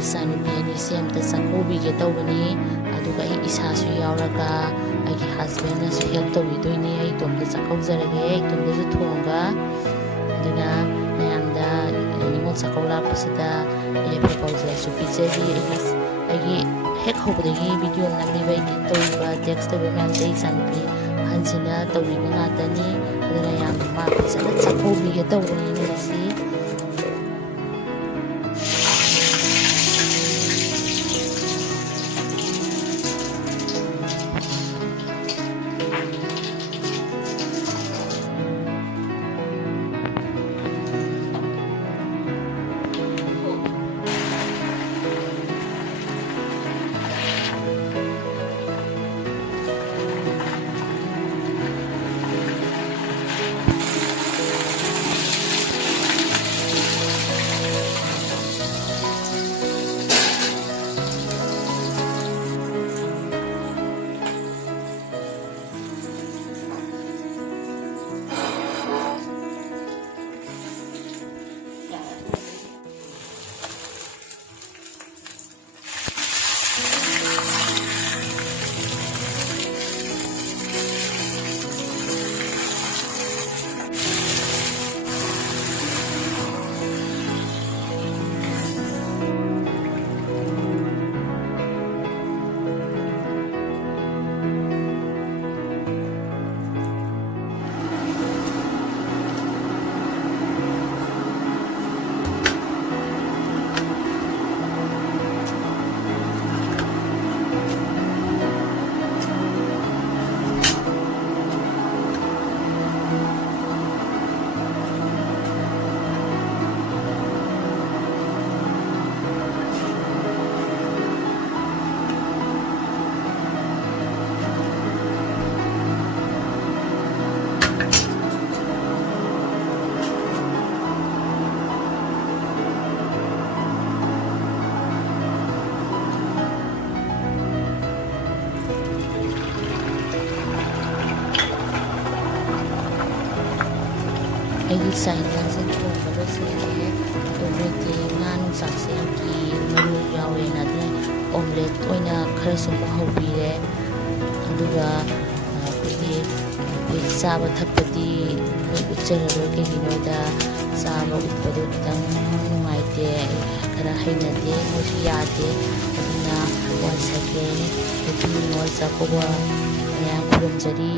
ꯏꯆꯥꯅꯨꯄꯤ ꯑꯅꯤꯁꯦ ꯑꯝꯇ ꯆꯥꯛꯀꯧꯕꯤꯒꯦ ꯇꯧꯕꯅꯤ ꯑꯗꯨꯒ ꯑꯩ ꯏꯁꯥꯁꯨ ꯌꯥꯎꯔꯒ ꯑꯩꯒꯤ ꯍꯁꯕꯦꯟꯅꯁꯨ ꯍꯦꯜꯞ ꯇꯧꯕꯤꯗꯣꯏꯅꯤ ꯑꯩ ꯏꯇꯣꯝꯇ ꯆꯥꯛꯀꯧꯖꯔꯒꯦ ꯏꯇꯣꯝꯇꯁꯨ ꯊꯣꯡꯉꯒ ꯑꯗꯨꯅ ꯃꯌꯥꯝꯗ ꯅꯤꯉꯣꯜ ꯆꯥꯛꯀꯧ ꯂꯥꯛꯄꯁꯤꯗ ꯌꯥꯏꯐ ꯄꯥꯎꯖꯦꯜꯁꯨ ꯄꯤꯖꯔꯤ ꯑꯩꯒꯤ ꯍꯦꯛ ꯍꯧꯕꯗꯒꯤ ꯚꯤꯗꯤꯑꯣ ꯅꯝꯂꯤꯕ ꯏꯗꯤꯠ ꯇꯧꯔꯤꯕ ꯇꯦꯛꯁ ꯇꯧꯔꯤꯕ ꯃꯌꯥꯝꯁꯦ ꯏꯆꯥꯅꯨꯄꯤ ꯑꯍꯟꯁꯤꯅ ꯇꯧꯕꯤꯕ ꯉꯥꯛꯇꯅꯤ ꯑꯗꯨꯅ ꯌꯥꯝꯅ ꯃꯥ ꯐꯖꯅ ꯆꯥꯛꯀꯧꯕꯤꯒꯦ ꯇꯧꯕꯅꯤ ꯉꯁꯤ ꯑꯩꯒꯤ ꯆꯥꯛ ꯏꯟꯖꯥꯡꯁꯦ ꯊꯣꯡꯕ ꯂꯣꯏꯁꯤꯜꯂꯛꯑꯦ ꯑꯗꯨꯕꯨꯗꯤ ꯉꯥ ꯅꯨꯡꯆꯥꯛꯁꯦ ꯃꯔꯨ ꯌꯥꯎꯋꯦꯅ ꯑꯗꯨꯅ ꯑꯣꯝꯂꯦꯠ ꯑꯣꯏꯅ ꯈꯔꯁꯨ ꯑꯃꯨꯛ ꯍꯧꯕꯤꯔꯦ ꯑꯗꯨꯒ ꯑꯩꯈꯣꯏꯒꯤ ꯆꯥꯕ ꯊꯛꯄꯗꯤ ꯂꯣꯏ ꯎꯠꯆꯔꯔꯣꯏ ꯀꯩꯒꯤꯅꯣꯗ ꯆꯥꯕ ꯎꯠꯄꯗꯣ ꯈꯤꯇꯪ ꯅꯨꯡꯉꯥꯏꯇꯦ ꯈꯔ ꯍꯩꯅꯗꯦ ꯃꯣꯏꯁꯨ ꯌꯥꯗꯦ ꯑꯗꯨꯅ ꯋꯥꯟꯁ ꯑꯒꯦꯟ ꯅꯨꯄꯤ ꯅꯤꯉꯣꯜ ꯆꯥꯛꯀꯧꯕ ꯃꯌꯥꯝ ꯈꯨꯔꯨꯝꯖꯔꯤ